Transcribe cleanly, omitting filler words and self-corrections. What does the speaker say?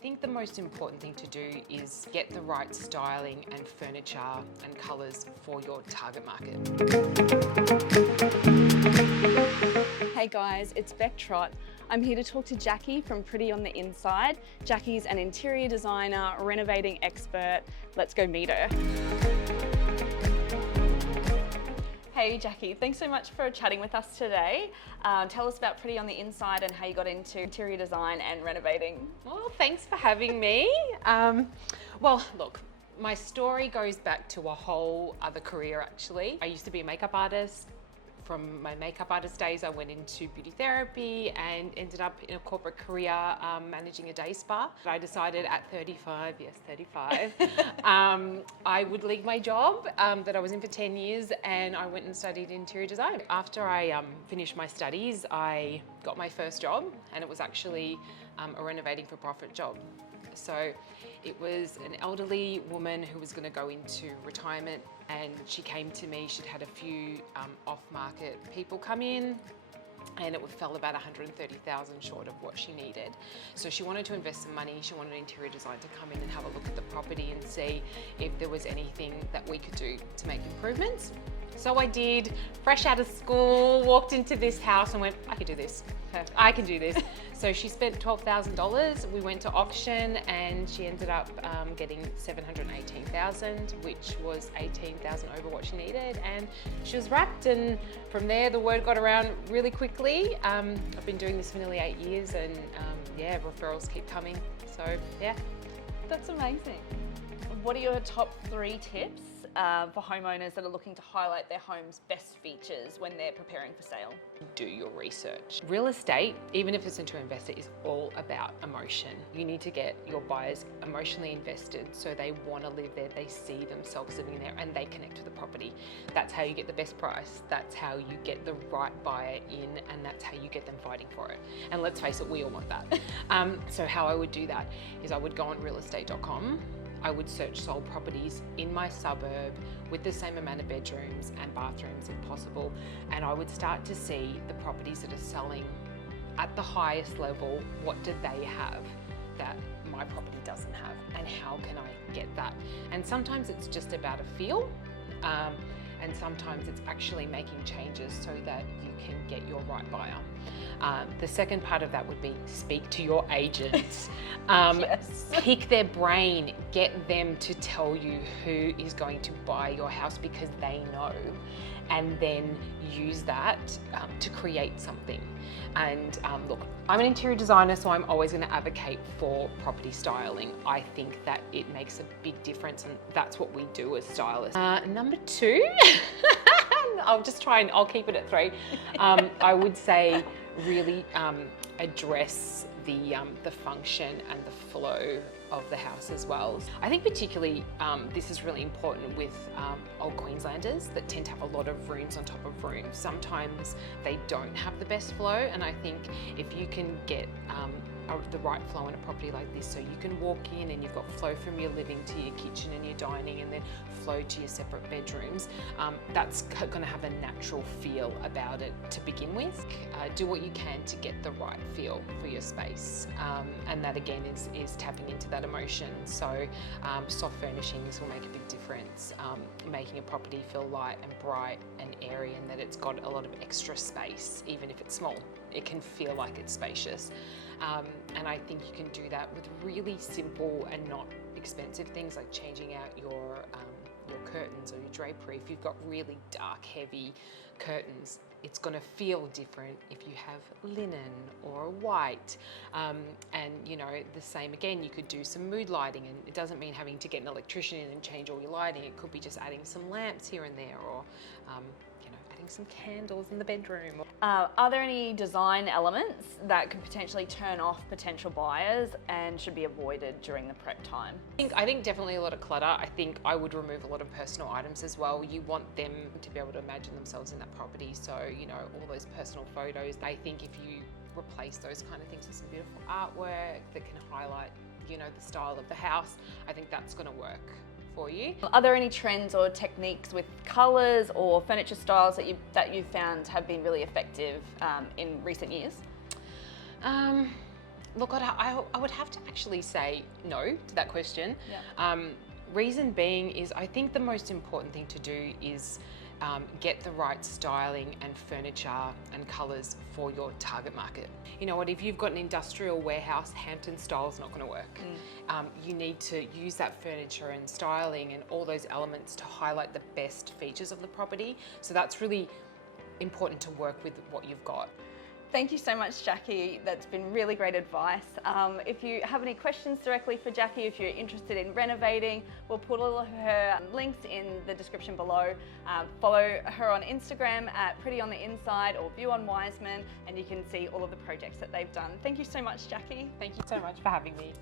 think the most important thing to do is get the right styling and furniture and colours for your target market. Hey guys, it's Beck Trott. I'm here to talk to Jackie from Pretty on the Inside. Jackie's an interior designer, renovating expert. Let's go meet her. Hey Jackie, thanks so much for chatting with us today. Tell us about Pretty on the Inside and how you got into interior design and renovating. Well, thanks for having me. Well, look, my story goes back to a whole other career actually. I used to be a makeup artist. From my makeup artist days, I went into beauty therapy and ended up in a corporate career managing a day spa. I decided at 35, yes, 35, I would leave my job that I was in for 10 years and I went and studied interior design. After I finished my studies, I got my first job and it was actually a renovating for profit job. So it was an elderly woman who was going to go into retirement, and she came to me. She'd had a few off-market people come in, and it fell about 130,000 short of what she needed. So she wanted to invest some money. She wanted interior design to come in and have a look at the property and see if there was anything that we could do to make improvements. So I did, fresh out of school, walked into this house and went, I could do this. I can do this. So she spent $12,000. We went to auction and she ended up getting $718,000, which was $18,000 over what she needed. And she was wrapped, and from there the word got around really quickly. I've been doing this for nearly 8 years and yeah, referrals keep coming. So yeah. That's amazing. What are your top 3 tips for homeowners that are looking to highlight their home's best features when they're preparing for sale? Do your research. Real estate, even if it's into an investor, is all about emotion. You need to get your buyers emotionally invested so they want to live there, they see themselves living there and they connect with the property. That's how you get the best price. That's how you get the right buyer in, and that's how you get them fighting for it. And let's face it, we all want that. So how I would do that is I would go on realestate.com. I would search sold properties in my suburb with the same amount of bedrooms and bathrooms if possible, and I would start to see the properties that are selling at the highest level. What do they have that my property doesn't have, and how can I get that? And sometimes it's just about a feel, and sometimes it's actually making changes so that you can get your right buyer. The second part of that would be speak to your agents. Yes. Pick their brain, get them to tell you who is going to buy your house because they know, and then use that to create something. And look, I'm an interior designer, so I'm always going to advocate for property styling. I think that it makes a big difference, and that's what we do as stylists. Number 2, I'll keep it at 3. I would say really address the function and the flow of the house as well. I think particularly this is really important with old Queenslanders that tend to have a lot of rooms on top of rooms. Sometimes they don't have the best flow, and I think if you can get the right flow in a property like this, so you can walk in and you've got flow from your living to your kitchen and your dining, and then flow to your separate bedrooms, that's going to have a natural feel about it to begin with. Do what you can to get the right feel for your space, and that again is tapping into that emotion. So soft furnishings will make a big difference, making a property feel light and bright and airy, and that it's got a lot of extra space. Even if it's small, it can feel like it's spacious. And I think you can do that with really simple and not expensive things like changing out your curtains or your drapery. If you've got really dark, heavy curtains, it's going to feel different if you have linen or white. And you know, the same again, you could do some mood lighting, and it doesn't mean having to get an electrician in and change all your lighting. It could be just adding some lamps here and there, or adding some candles in the bedroom. Are there any design elements that could potentially turn off potential buyers and should be avoided during the prep time? I think definitely a lot of clutter. I think I would remove a lot of personal items as well. You want them to be able to imagine themselves in that property. So, you know, all those personal photos, I think if you replace those kind of things with some beautiful artwork that can highlight, you know, the style of the house, I think that's going to work for you. Are there any trends or techniques with colours or furniture styles that you've found have been really effective in recent years? Look, I would have to actually say no to that question. Yeah. Reason being is I think the most important thing to do is get the right styling and furniture and colours for your target market. You know what, if you've got an industrial warehouse, Hampton style is not going to work. You need to use that furniture and styling and all those elements to highlight the best features of the property. So that's really important to work with what you've got. Thank you so much, Jackie. That's been really great advice. If you have any questions directly for Jackie, if you're interested in renovating, we'll put all of her links in the description below. Follow her on Instagram at Pretty on the Inside or View on Wiseman, and you can see all of the projects that they've done. Thank you so much, Jackie. Thank you so much for having me.